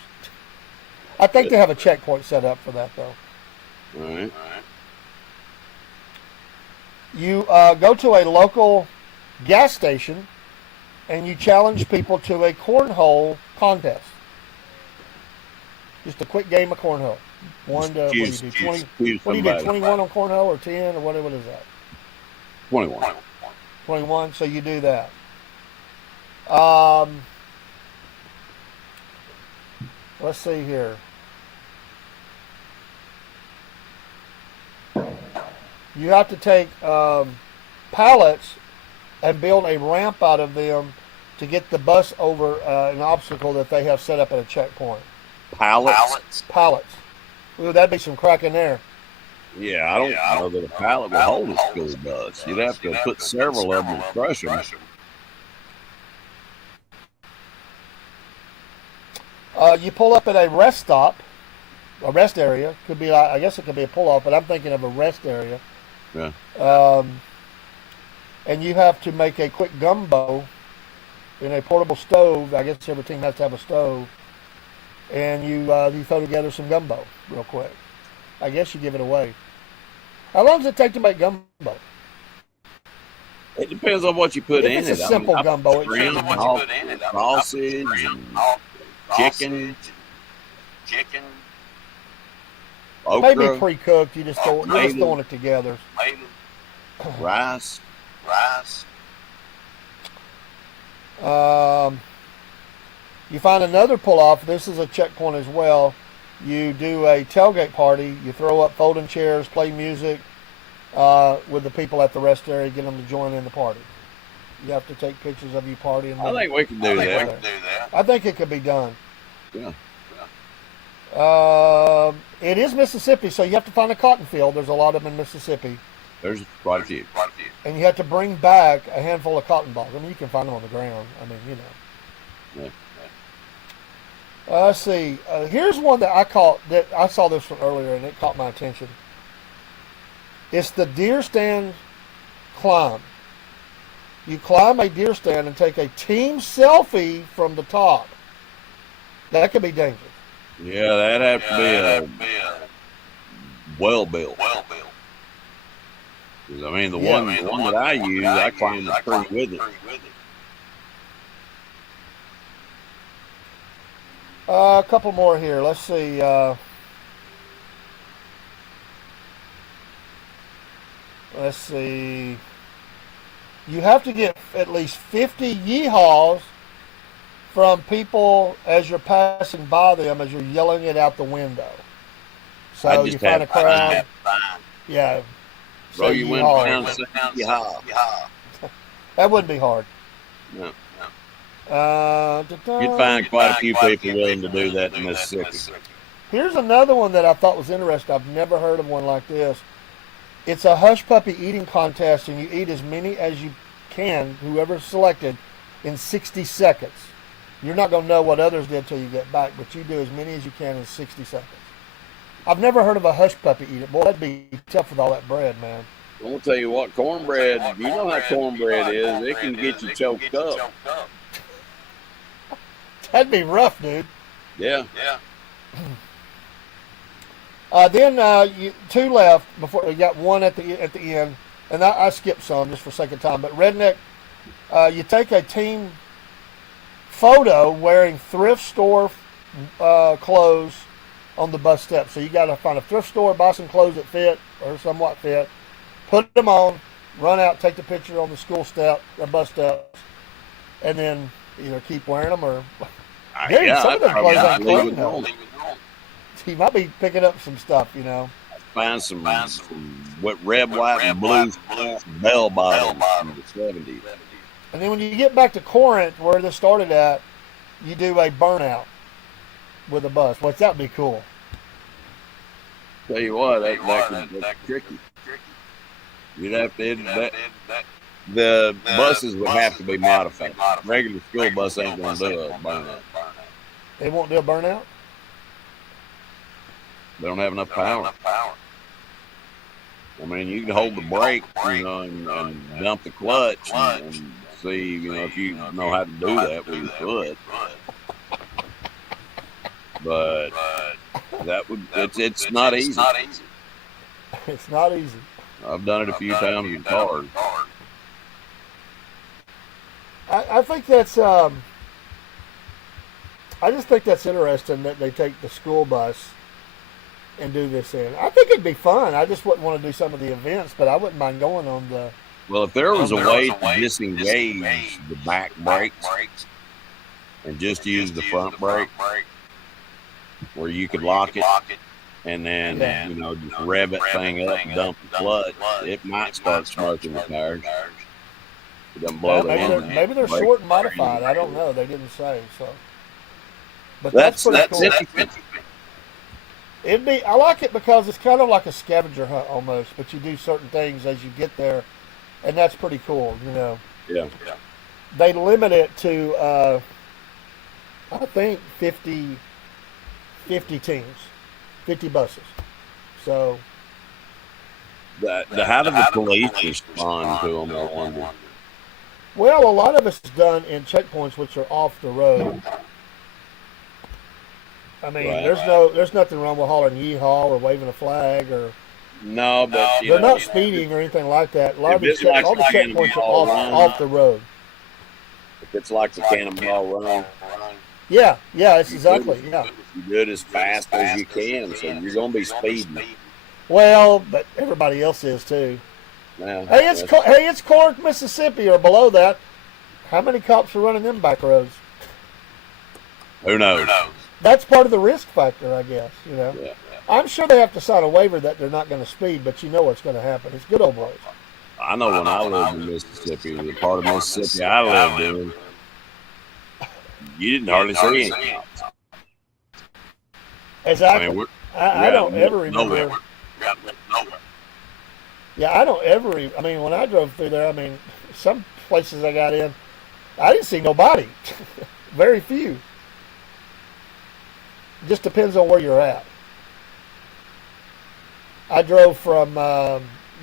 I think they have a checkpoint set up for that though. All right. You go to a local gas station and you challenge people to a cornhole contest. Just a quick game of cornhole. What do you do? 20? What do you do? 21 on cornhole or 10 or what is that? 21. 21. So you do that. Let's see here. You have to take pallets and build a ramp out of them to get the bus over an obstacle that they have set up at a checkpoint. Pallets? Pallets. Ooh, that'd be some crack in there. Yeah, I don't know that a pallet will hold a school bus. You'd have to put several of them and crush them. You pull up at a rest stop, a rest area. Could be, I guess it could be a pull-off, but I'm thinking of a rest area. Yeah. And you have to make a quick gumbo in a portable stove. I guess every team has to have a stove. And you throw together some gumbo real quick. I guess you give it away. How long does it take to make gumbo? It depends on what you put in it. It's a simple gumbo. Sausage, chicken, okra, maybe pre-cooked. You're just throwing it together. Rice. You find another pull-off. This is a checkpoint as well. You do a tailgate party. You throw up folding chairs, play music with the people at the rest area, get them to join in the party. You have to take pictures of you partying. I think we can do that. I think it could be done. Yeah. It is Mississippi, so you have to find a cotton field. There's a lot of them in Mississippi. There's quite a few. And you have to bring back a handful of cotton balls. I mean, you can find them on the ground. I mean, you know. Yeah. Let's see. Here's one that I saw this one earlier, and it caught my attention. It's the deer stand climb. You climb a deer stand and take a team selfie from the top. That could be dangerous. Yeah, that'd have to be a well built. I mean, the one that I use, I climbed the tree with it. A couple more here. Let's see. Let's see. You have to get at least 50 yeehaws from people as you're passing by them, as you're yelling it out the window. So you find a crowd. Yeah. Roll your window down and say yeehaw. That wouldn't be hard. No. You'd find quite a few people willing to do that in Mississippi. Here's another one that I thought was interesting. I've never heard of one like this. It's a hush puppy eating contest, and you eat as many as you can, whoever's selected, in 60 seconds. You're not going to know what others did till you get back, but you do as many as you can in 60 seconds. I've never heard of a hush puppy eating. Boy, that'd be tough with all that bread, man. I'm going to tell you what, cornbread, you know how cornbread is. It can get you choked up. That'd be rough, dude. Yeah. Then two left before we got one at the end, and I skipped some just for sake of time. But redneck, you take a team photo wearing thrift store clothes on the bus steps. So you got to find a thrift store, buy some clothes that fit or somewhat fit, put them on, run out, take the picture on the bus steps, and then either keep wearing them or. Dude, some of them clothes ain't clean though. He might be picking up some stuff, you know. Find some red, white, and blue bell bottoms from the 70s. And then when you get back to Corinth, where this started at, you do a burnout with a bus. Well, that would be cool. Tell you what, that's tricky. You'd have to edit The buses would have to be modified. Regular school bus ain't going to do a burnout. They won't do a burnout? They don't have enough power. I mean, you can hold the brake, and dump the clutch and see, if you know how to do that with your foot. But it's not easy. It's not easy. I've done it a few times in cars. I think that's I just think that's interesting that they take the school bus and do this in. I think it'd be fun. I just wouldn't want to do some of the events, but I wouldn't mind going on the. Well, if there was a way to disengage the back brakes and just use the front brake, where you could lock it and then just rev that thing up and dump the clutch, it might start smoking the tires. It doesn't blow the engine. Maybe they're short and modified. I don't know. They didn't say so. But that's pretty cool. I like it because it's kind of like a scavenger hunt almost, but you do certain things as you get there, and that's pretty cool, Yeah. They limit it to, I think, 50 teams, 50 buses. So. How do the police respond to them, I wonder? Well, a lot of it's done in checkpoints which are off the road. I mean, there's nothing wrong with hollering yeehaw or waving a flag or. No, but they're not speeding or anything like that. A lot of all the checkpoints are off the road. If it's like the Cannonball Run. Yeah, it's exactly. You do it as fast as you can, so you're gonna be speeding. Well, but everybody else is too. Yeah, it's Corinth, Mississippi, or below that. How many cops are running them back roads? Who knows? That's part of the risk factor, I guess. Yeah. I'm sure they have to sign a waiver that they're not going to speed, but you know what's going to happen. It's good old boys. I know when I lived in Mississippi, the part of Mississippi I lived in, you didn't hardly see any cops. Exactly. I don't ever remember. Yeah, I don't ever. I mean, when I drove through there, some places I got in, I didn't see nobody. Very few. Just depends on where you're at. I drove from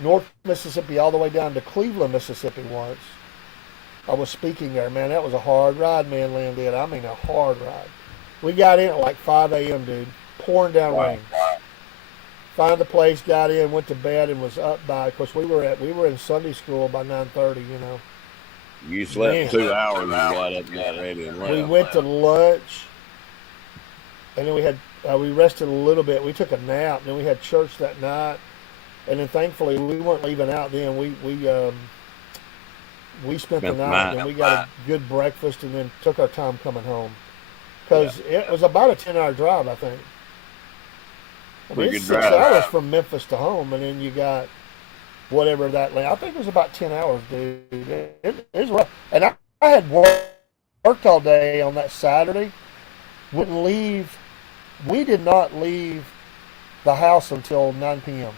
North Mississippi all the way down to Cleveland, Mississippi once. I was speaking there. Man, that was a hard ride, man, Lynn did. I mean, a hard ride. We got in at like 5 a.m., dude. Pouring down rain. Found the place, got in, went to bed, and was up by, of course, we were in Sunday school by 9:30, You slept 2 hours and got up and got ready and left. We went to lunch, and then we rested a little bit. We took a nap, and then we had church that night, and then thankfully we weren't leaving out then. We spent the night, and we got a good breakfast, and then took our time coming home. Because it was about a 10-hour drive, I think. It's 6 hours from Memphis to home, and then you got whatever that. I think it was about 10 hours, dude. It was rough. And I had worked all day on that Saturday. Wouldn't leave. We did not leave the house until 9 p.m.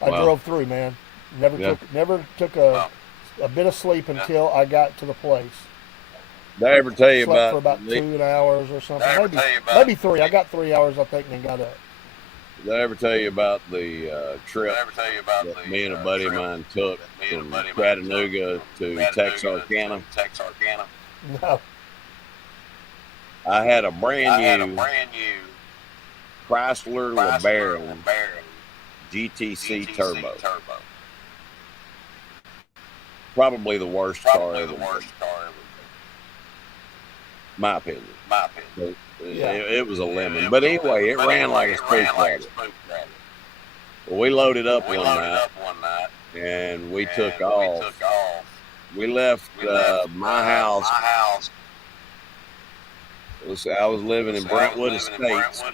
I drove through, man. Never took a bit of sleep until I got to the place. Did I ever tell you Slept for about 2 hours or something. Maybe 3. I got 3 hours, I think, and then got up. Did I ever tell you about the trip that me and a buddy of mine took from Chattanooga to Texarkana? No. I had a brand new Chrysler LeBaron GTC Turbo. Probably the worst car ever. My opinion. It was a lemon. But anyway, it ran like a spook rabbit. Well, we loaded up one night, and we took off. We left my house. I was living in Brentwood Estates,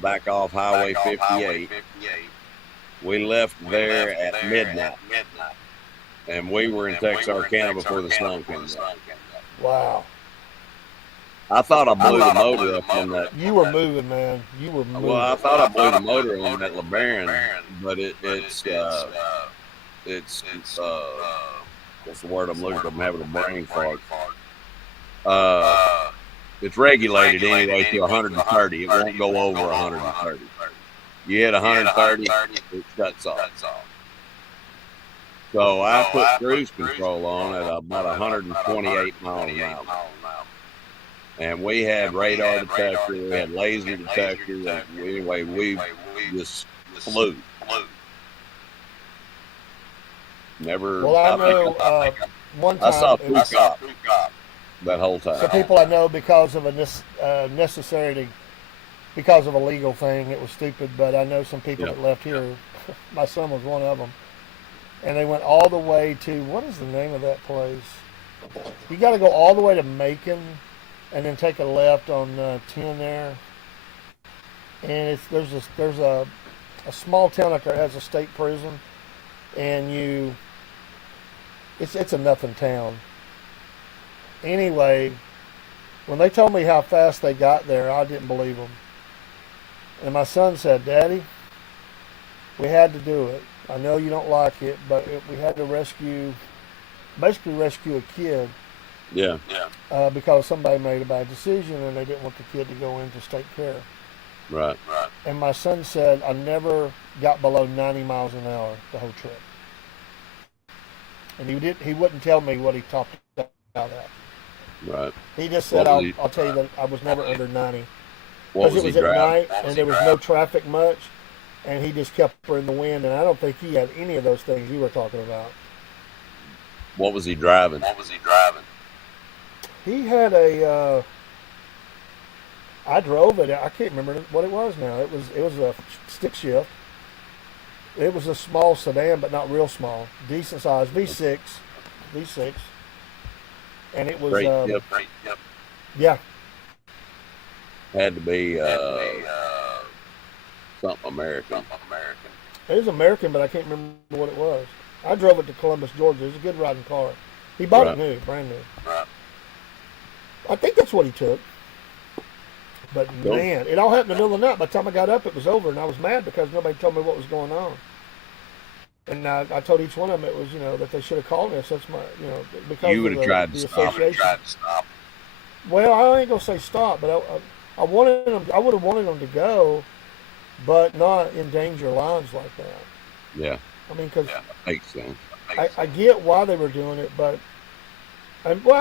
back off Highway 58. We left there at midnight, and we were in Texarkana before the sun came down. Wow. I thought I blew the motor up on that. You were moving, man. You were moving. Well, I thought I blew the motor on that LeBaron, but it's what's the word I'm looking for? I'm having a brain fart. Uh, it's regulated anyway to 130. It won't go over 130. You hit 130, it shuts off. So I put cruise control on at about 128 miles an hour. And we had radar detector, we had laser detector, and anyway, we just flew. Never. Well, I know one I saw time two cops that whole time. some people I know because of a necessary, because of a legal thing, it was stupid. But I know some people that left here. My son was one of them, and they went all the way to, what is the name of that place? You got to go all the way to Macon, and then take a left on 10 there. And there's a small town up there that has a state prison, and it's a nothing town. Anyway, when they told me how fast they got there, I didn't believe them. And my son said, "Daddy, we had to do it. I know you don't like it, but we had to basically rescue a kid." Yeah. Because somebody made a bad decision and they didn't want the kid to go into state care. Right. And my son said, "I never got below 90 miles an hour the whole trip." And he wouldn't tell me what he talked about at. Right. He just said, I'll tell you that I was never under 90. What Because was it was he at driving? night and there was no traffic much, and he just kept her in the wind, and I don't think he had any of those things you were talking about. What was he driving? He had I drove it. I can't remember what it was now. It was a stick shift. It was a small sedan, but not real small. Decent size. V6. And it was, Great. yeah. Had to be something American. It was American, but I can't remember what it was. I drove it to Columbus, Georgia. It was a good riding car. He bought it new, brand new. I think that's what he took. But Cool. man, it all happened in the middle of the night. By the time I got up, it was over, and I was mad because nobody told me what was going on. And I told each one of them it was, that they should have called me. So that's my, because You would of have tried the to stop. association. Well, I ain't gonna say stop, but I wanted them. I would have wanted them to go, but not endanger lives like that. Yeah. I mean, because Makes sense. I get why they were doing it, but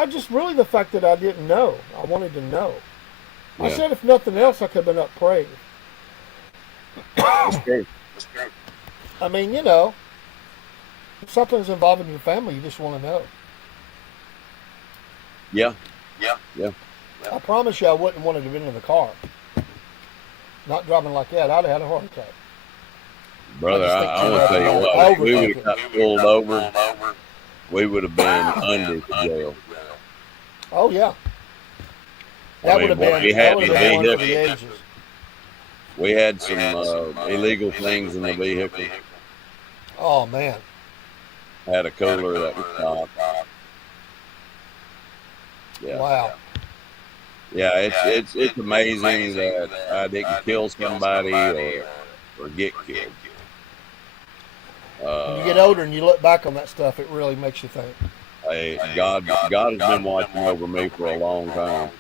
just really the fact that I didn't know. I wanted to know. I Yeah. said if nothing else, I could have been up praying. That's true. I mean, if something's involving your family, you just want to know. Yeah. I promise you, I wouldn't want to have been in the car. Not driving like that, I'd have had a heart attack. Brother, I want to tell you what, if we would have got pulled over, we would have been under the jail. Oh yeah, I that mean, would have been. we had That would have been one for the vehicles. ages. We had some illegal things in the vehicle. Oh man, Had a cooler that was stopped. Yeah. wow. Yeah, it's amazing that I didn't kill somebody or get killed. When you get older and you look back on that stuff, it really makes you think. God has been watching over me for a long time.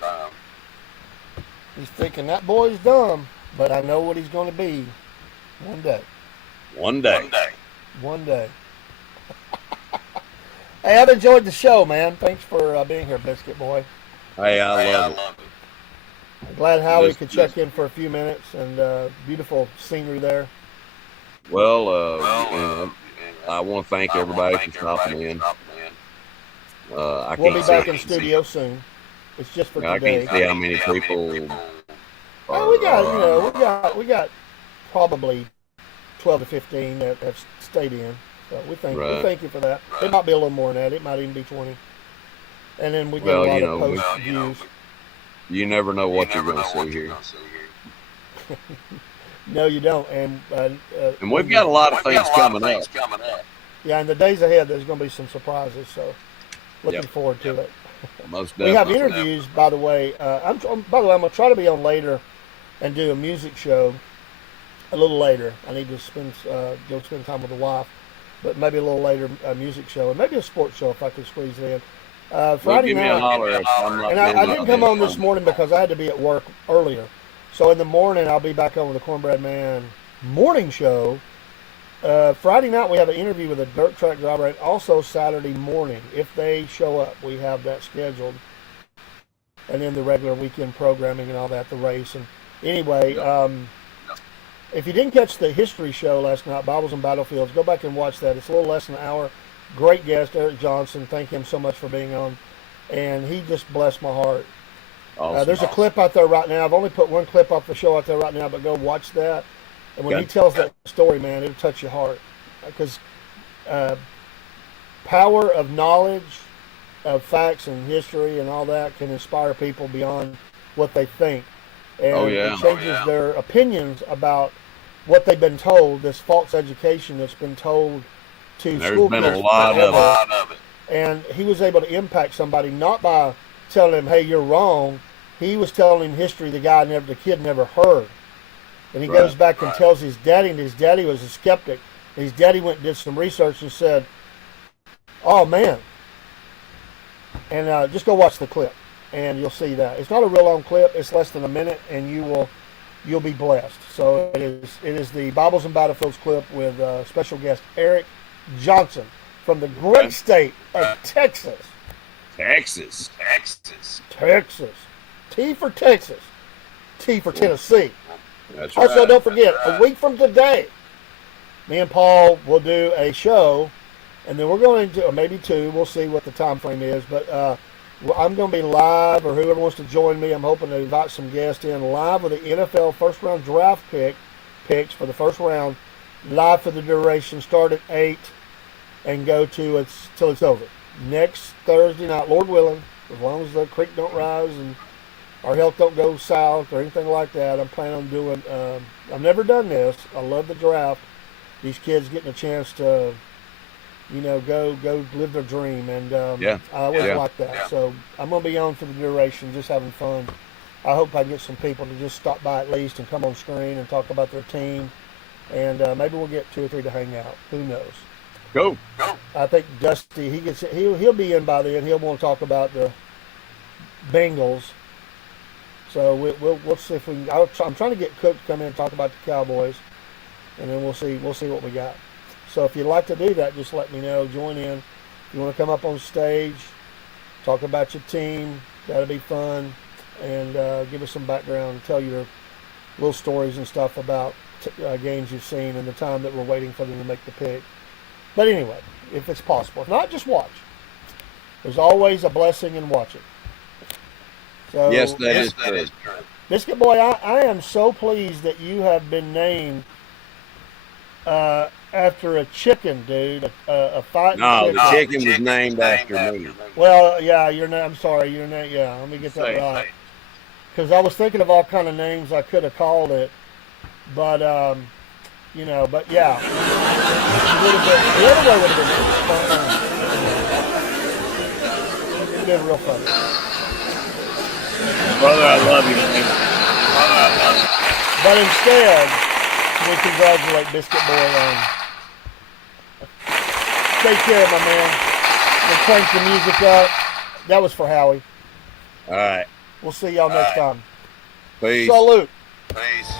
He's thinking that boy's dumb, but I know what he's going to be one day. One day. One day. Hey, I've enjoyed the show, man. Thanks for being here, Biscuit Boy. Hey, I love it. I'm glad Howie could check in for a few minutes, and beautiful scenery there. Well, I want to thank everybody for stopping in. We'll be back in studio soon. It's just for I today. can't see how many people. Oh, we got probably 12 to 15 that have stayed in. So we thank you for that. It might be a little more than that. It might even be 20. And then we get a lot of post views. You never know what you're going to see here. No, you don't. And we've got a lot of things coming up. Yeah, in the days ahead, there's going to be some surprises. So looking forward to it. Most We have definitely. interviews, by the way. I'm going to try to be on later and do a music show a little later. I need to go spend time with the wife. but maybe a little later a music show and maybe a sports show if I could squeeze it in. Well, Friday give me a night, holler if I'm not and I busy. didn't come on this morning because I had to be at work earlier. So in the morning I'll be back on with the Cornbread Man morning show. Friday night we have an interview with a dirt track driver, and also Saturday morning, if they show up, we have that scheduled. And then the regular weekend programming and all that, the race. And anyway, if you didn't catch the history show last night, Bibles and Battlefields, go back and watch that. It's a little less than an hour. Great guest, Eric Johnson. Thank him so much for being on. And he just blessed my heart. Awesome. There's a clip out there right now. I've only put one clip off the show out there right now, but go watch that. And when he tells that story, man, it'll touch your heart. Because power of knowledge, of facts and history and all that can inspire people beyond what they think. And it changes their opinions about what they've been told, this false education that's been told to school kids. There's been a lot of it. And he was able to impact somebody not by telling him, hey, you're wrong. He was telling him history the kid never heard. And he goes back and tells his daddy, and his daddy was a skeptic. And his daddy went and did some research and said, oh, man. And just go watch the clip, and you'll see that. It's not a real long clip. It's less than a minute, and you'll be blessed. So it is the Bibles and Battlefields clip with special guest Eric Johnson from the great state of Texas. Texas. T for Texas. T for Tennessee. That's right. Also, don't forget, a week from today, me and Paul will do a show, and then we're going to, or maybe two, we'll see what the time frame is, but I'm going to be live, or whoever wants to join me, I'm hoping to invite some guests in, live with the NFL first-round draft picks for the first round, live for the duration, start at 8, and go till it's over. Next Thursday night, Lord willing, as long as the creek don't rise and our health don't go south or anything like that, I'm planning on doing, I've never done this. I love the draft. These kids getting a chance to, go live their dream. And I always like that. Yeah. So I'm going to be on for the duration, just having fun. I hope I get some people to just stop by at least and come on screen and talk about their team. And maybe we'll get 2 or 3 to hang out. Who knows? Go. I think Dusty, he'll be in by then. He'll want to talk about the Bengals. So we'll see if we can. I'm trying to get Cook to come in and talk about the Cowboys, and then we'll see what we got. So if you'd like to do that, just let me know. Join in. If you want to come up on stage, talk about your team, that'll be fun, and give us some background, tell your little stories and stuff about games you've seen and the time that we're waiting for them to make the pick. But anyway, if it's possible, if not, just watch. There's always a blessing in watching. So, yes, that is true. Biscuit Boy, I am so pleased that you have been named after a chicken, dude. A fighting chicken. No, the chicken was named after me. Well, yeah, I'm sorry, your name. Yeah, let me get that right. Because I was thinking of all kind of names I could have called it, but but yeah, the other way would have been real funny. Brother, I love you, man. But instead, we congratulate Biscuit Boy on. Take care, my man. We'll crank the music up. That was for Howie. All right. We'll see y'all next time. Peace. Salute. Peace.